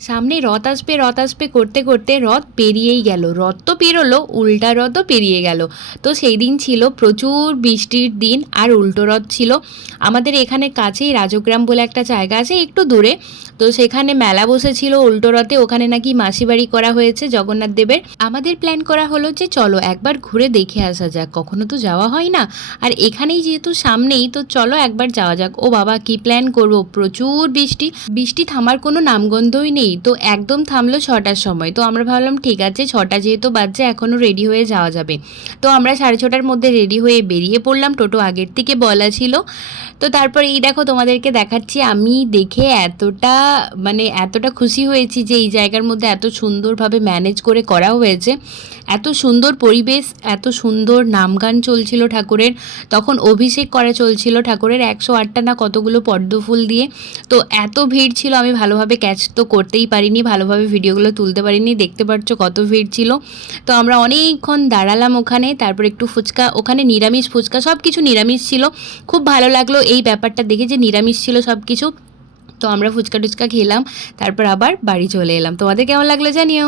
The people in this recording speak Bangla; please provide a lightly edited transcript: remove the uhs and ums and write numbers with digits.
সামনে রথ আসবে করতে করতে রথ পেরিয়েই গেল। রথ তো পেরোলো, উল্টা রথও পেরিয়ে গেল। তো সেই দিন ছিল প্রচুর বৃষ্টির দিন, আর উল্টো রথ ছিল। আমাদের এখানে কাছেই রাজগ্রাম বলে একটা জায়গা আছে, একটু দূরে। তো সেখানে মেলা বসেছিল উল্টো রথে, ওখানে নাকি মাসি বাড়ি করা হয়েছে জগন্নাথ দেবের। আমাদের প্ল্যান করা হলো যে চলো একবার ঘুরে দেখে আসা যাক, কখনো তো যাওয়া হয় না, আর এখানেই যেহেতু সামনেই, তো চলো একবার যাওয়া যাক। ও বাবা, কি প্ল্যান করব, প্রচুর বৃষ্টি, বৃষ্টি থামার কোনো নামগন্ধই নেই। তো একদম থামলো 6টার সময়। তো আমরা ভাবলাম ঠিক আছে, 6টা যেহেতু বাজছে, এখনও রেডি হয়ে যাওয়া যাবে। তো আমরা 6:30টার মধ্যে রেডি হয়ে বেরিয়ে পড়লাম, টোটো আগের থেকে বলা ছিল। তো তারপর এই দেখো তোমাদেরকে দেখাচ্ছি, আমি দেখে এতটা খুশি হয়েছি যে এই জায়গার মধ্যে এত সুন্দরভাবে ম্যানেজ করে করা হয়েছে। এত সুন্দর পরিবেশ, এত সুন্দর নামগান চলছিল ঠাকুরের, তখন অভিষেক করা চলছিল ঠাকুরের 108টা না কতগুলো পদ্মফুল দিয়ে। তো এত ভিড় ছিল, আমি ভালোভাবে ক্যাচ তো করতেই পারিনি, ভালোভাবে ভিডিওগুলো তুলতে পারিনি, দেখতে পাচ্ছ কত ভিড় ছিল। তো আমরা অনেকক্ষণ দাঁড়ালাম ওখানে, তারপর একটু ফুচকা, ওখানে নিরামিষ ফুচকা, সব কিছু নিরামিষ ছিল। খুব ভালো লাগলো এই ব্যাপারটা দেখে যে নিরামিষ ছিল সব কিছু। তো আমরা ফুচকা টুচকা খেলাম, তারপর আবার বাড়ি চলে এলাম। তোমাদের কেমন লাগলো জানিও।